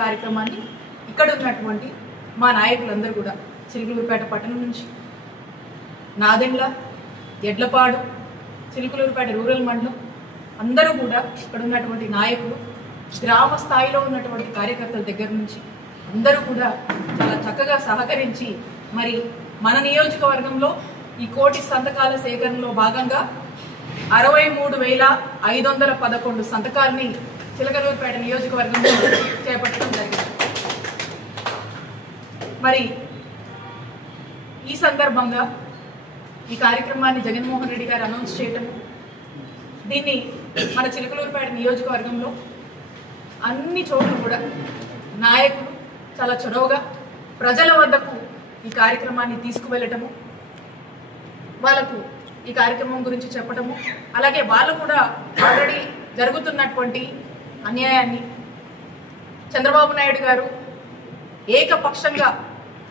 కార్యక్రమాన్ని ఇక్కడ ఉన్నటువంటి మా నాయకులందరూ కూడా చిలుకలూరుపేట పట్టణం నుంచి నాదెండ్ల ఎడ్లపాడు చిలుకలూరుపేట రూరల్ మండలం అందరూ కూడా ఇక్కడ ఉన్నటువంటి నాయకులు గ్రామ స్థాయిలో ఉన్నటువంటి కార్యకర్తల దగ్గర నుంచి అందరూ కూడా చాలా చక్కగా సహకరించి మరి మన నియోజకవర్గంలో ఈ కోటి సంతకాల సేకరణలో భాగంగా 63,511 సంతకాల్ని చిలకలూరుపేట నియోజకవర్గంలో చేపట్టడం జరిగింది. మరి ఈ సందర్భంగా ఈ కార్యక్రమాన్ని జగన్మోహన్ రెడ్డి గారు అనౌన్స్ చేయటం, దీన్ని మన చిలకలూరుపేట నియోజకవర్గంలో అన్ని చోట్ల కూడా నాయకులు చాలా చొరవగా ప్రజల వద్దకు ఈ కార్యక్రమాన్ని తీసుకువెళ్ళటము, వాళ్ళకు ఈ కార్యక్రమం గురించి చెప్పటము, అలాగే వాళ్ళు కూడా ఆల్రెడీ జరుగుతున్నటువంటి అన్యాయాన్ని చంద్రబాబు నాయుడు గారు ఏకపక్షంగా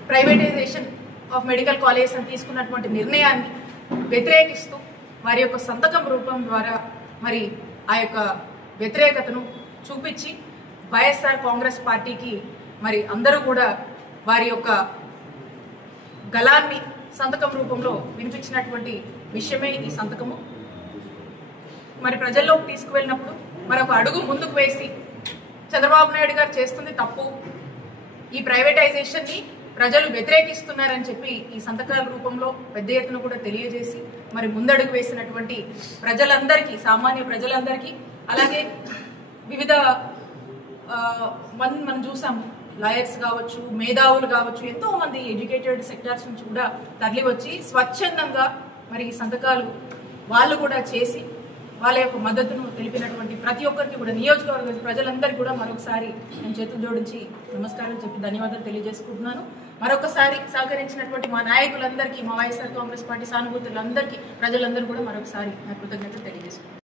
ప్రైవేటైజేషన్ ఆఫ్ మెడికల్ కాలేజెస్ అని తీసుకున్నటువంటి నిర్ణయాన్ని వ్యతిరేకిస్తూ వారి యొక్క సంతకం రూపం ద్వారా మరి ఆ యొక్క వ్యతిరేకతను చూపించి వైఎస్ఆర్ కాంగ్రెస్ పార్టీకి మరి అందరూ కూడా వారి యొక్క గళాన్ని సంతకం రూపంలో వినిపించినటువంటి విషయమే ఈ సంతకము. మరి ప్రజల్లోకి తీసుకువెళ్ళినప్పుడు మరొక అడుగు ముందుకు వేసి చంద్రబాబు నాయుడు గారు చేస్తుంది తప్పు, ఈ ప్రైవేటైజేషన్ని ప్రజలు వ్యతిరేకిస్తున్నారని చెప్పి ఈ సంతకాల రూపంలో పెద్ద ఎత్తున కూడా తెలియజేసి మరి ముందడుగు వేసినటువంటి ప్రజలందరికీ, సామాన్య ప్రజలందరికీ, అలాగే వివిధ మనం చూసాము లాయర్స్ కావచ్చు, మేధావులు కావచ్చు, ఎంతో మంది ఎడ్యుకేటెడ్ సెక్టార్స్ నుంచి కూడా తరలి వచ్చి స్వచ్ఛందంగా మరి ఈ సంతకాలు వాళ్ళు కూడా చేసి వాళ్ళ యొక్క మద్దతును తెలిపినటువంటి ప్రతి ఒక్కరికి కూడా నియోజకవర్గ ప్రజలందరికీ కూడా మరొకసారి నేను చేతులు జోడించి నమస్కారం చెప్పి ధన్యవాదాలు తెలియజేసుకుంటున్నాను. మరొకసారి సహకరించినటువంటి మా నాయకులందరికీ, మా వైఎస్ఆర్ కాంగ్రెస్ పార్టీ సానుభూతులందరికీ, ప్రజలందరూ కూడా మరొకసారి నా కృతజ్ఞతలు తెలియజేసుకుంటున్నాను.